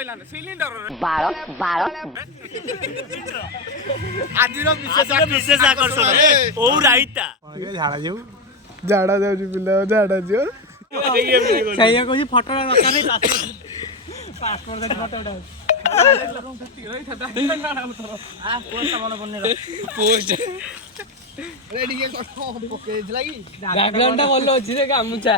କହିଲାନି ସିଲିଣ୍ଡର ବାଳ ବାଳ ଆଜିର ବିଶେଷ ଆକର୍ଷଣ ଓଉ ରାଇତା ଝାଡା ଯାଉଛି ପିଲା ଝାଡା ଯିବ ସେଇଆ କହୁଛି ଫଟୋଟା ଦରକାର ପାସପୋର୍ଟ ଦେଖି ଫଟୋଟା ବ୍ୟାକଗ୍ରାଉଣ୍ଡ ଭଲ ଅଛି ରେ ଗାମୁଛା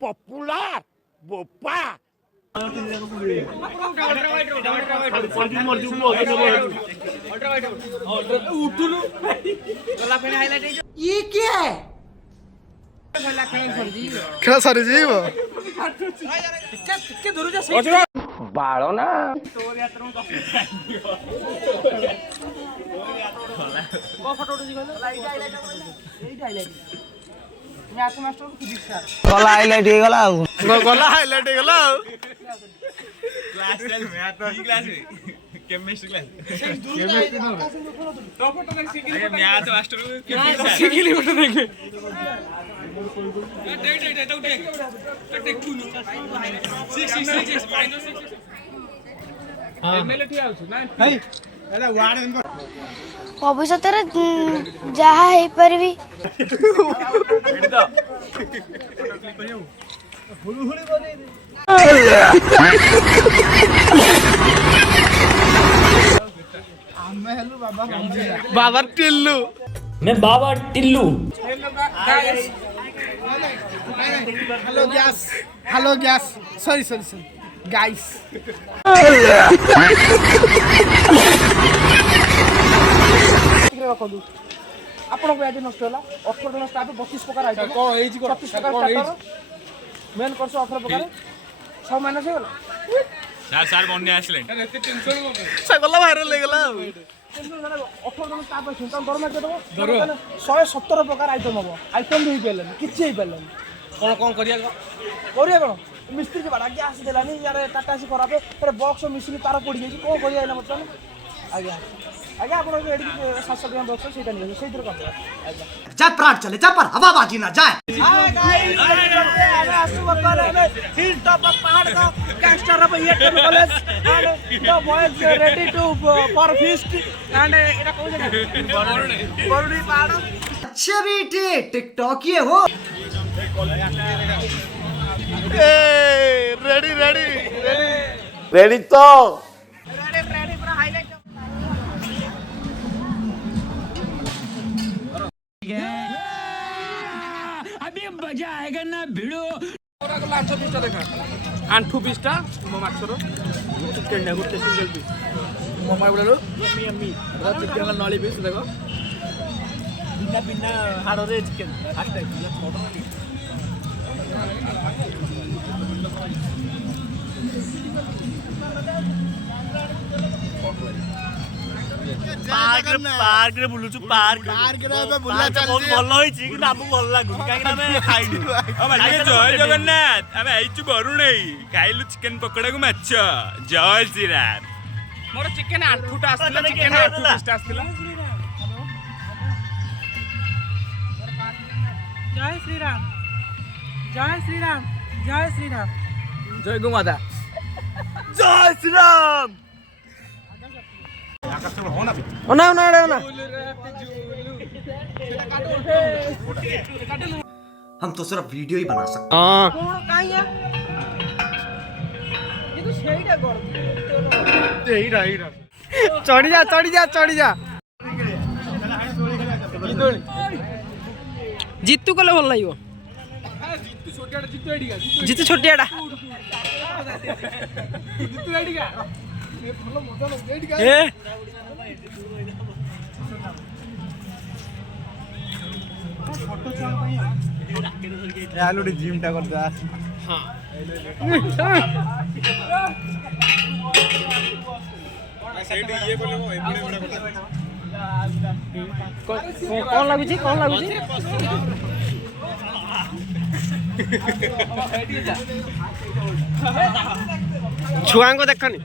ପପୁଲାର ବୋପା ये क्या है ଖେଳ ସରିଯିବ ବାଳ ନା ଗଲା ହାଇଲାଇଟ୍ ହେଇଗଲା ଆଉ ଗଲା ହାଇଲାଇଟ୍ ହେଇଗଲା ଆଉ କେମିଷ୍ଟ୍ରି କ୍ଲାସ ଭବିଷ୍ୟତରେ ଯାହା ହେଇପାରିବି ବାବା ଟିଲ୍ଲୁ मैं बाबा टिल्लू ହ୍ୟାଲୋ ଗ୍ୟାସ୍ ସରି ଗାଇସ୍ ରଖନ୍ତୁ ଆପଣଙ୍କୁ ଆଜି ନଷ୍ଟ ହେଲା 18 ଜଣ ଷ୍ଟାଫ୍ 32 ପ୍ରକାର ଆଇଟମ୍ କଣ ହେଇଛି 36 ପ୍ରକାର ମେନ୍ କୋର୍ସ 18 ପ୍ରକାର ସବୁ ମାଇନସ୍ ହେଇଗଲା ସାର୍ ବନ୍ୟା ଆସିଲେ ଗଲା ଭାଇରାଲ ହେଇଗଲା ଆଉ 18 ଜଣ ଷ୍ଟାଫ୍ ଅଛନ୍ତି ତାଙ୍କ ଦରମା କେତେ ଦେବ 117 ପ୍ରକାର ଆଇଟମ୍ ହବ ଆଇଟମ୍ ବି ହେଇପାରିଲାନି କିଛି ହେଇପାରିଲାନି କଣ କରିବା କରିବା କ'ଣ ମିସ୍ତ୍ରୀ ଯିବା ଗ୍ୟାସ୍ ଦେଲାନି ଇଆଡ଼େ ଟାଟା ଆସି ଖରାପ ଫେରେ ବକ୍ସ ମିଶିନି ତାର ପଡ଼ିଯାଇଛି କ'ଣ କରିବା ଏଇନା ବର୍ତ୍ତମାନ ଆଜ୍ଞା ଆଜ୍ଞା ଆପଣ ଏଠିକି 700 ଟଙ୍କା ବକ୍ସ ସେଇଟା ନେଇଯାନ୍ତୁ ସେଇଥିରେ କରିଦେବା ଆଜ୍ଞା जा प्राण चले जा पर हवा बाजी ना जाए हिल टॉप ऑफ पहाड़ का gangster of Airtel college and the boys ready to for feast and এটা কোন জায়গা বরুণী পাহাড় अच्छा बेटे टिकटॉक ये हो रेडी रेडी तो रेडी पूरा हाईलाइट अभी मजा आएगा ना भिड़ो लांच पिस्टा देखा आंठू पिस्टा मो माछरो चिकन डा गुटे सिंगल पीस ममा बोललो यम्मी चिकन नली पीस देखो बिना हाड़ रे चिकन फास्ट टाइप ପାର୍କ ରେ ବୁଲୁଛୁ ପାର୍କ ବୁଲା ଚାଲିଛି ଭଲ ହେଇଛି କିନ୍ତୁ ଆମକୁ ଭଲ ଲାଗୁନି କାହିଁକି ଆମେ ଖାଇନୁ ଜୟ ଜଗନ୍ନାଥ ଆମେ ଆଇଛୁ ବରୁଣେଇ ଖାଇଲୁ ଚିକେନ ପକୋଡାକୁ ମାଛ ଜୟ ଶ୍ରୀରାମ ମୋର ଚିକେନ ଆଣ୍ଠୁଟା ଆସିଥିଲା ଚିକେନ ଆଣ୍ଠୁ ପିସ୍ଟା ଆସିଥିଲା ଜୟ ଶ୍ରୀରାମ ଜୟ ଶ୍ରୀରାମ ଜୟ ଶ୍ରୀରାମ ଜୟ ଗୋମାତା ଜୟ ଶ୍ରୀରାମ ओना हम तो सिर्फ वीडियो ही बना सकते हां ये तो शेड है कर चढ़ी जा जितु कले भल लागिवो जितु छोटियाडा जिम टा कर दे हां ସେଇଠି ଇଏ କଲେ ମୋ ଏପଟେ ବଡ कौन लागुची छुआ को देखनी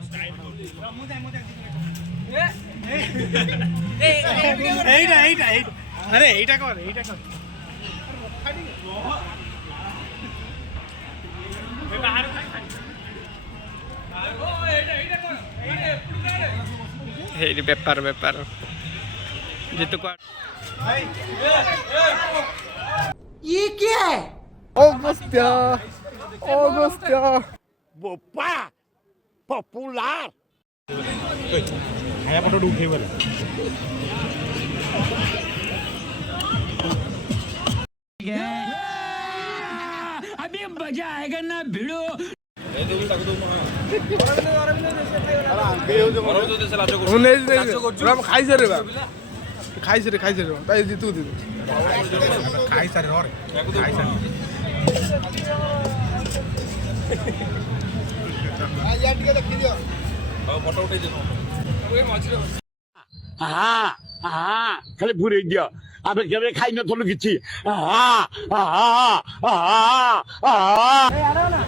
এইটা এইটা এইটা আরে এইটা কর এই ব্যাপার জিতু কর ये क्या है अभी मजा आएगा ना भिड़ो ଖାଲି ପୁରେଇ ଦିଅ ଆମେ କେବେ ଖାଇନଥିଲୁ କିଛି ଏ ଆଣ ନା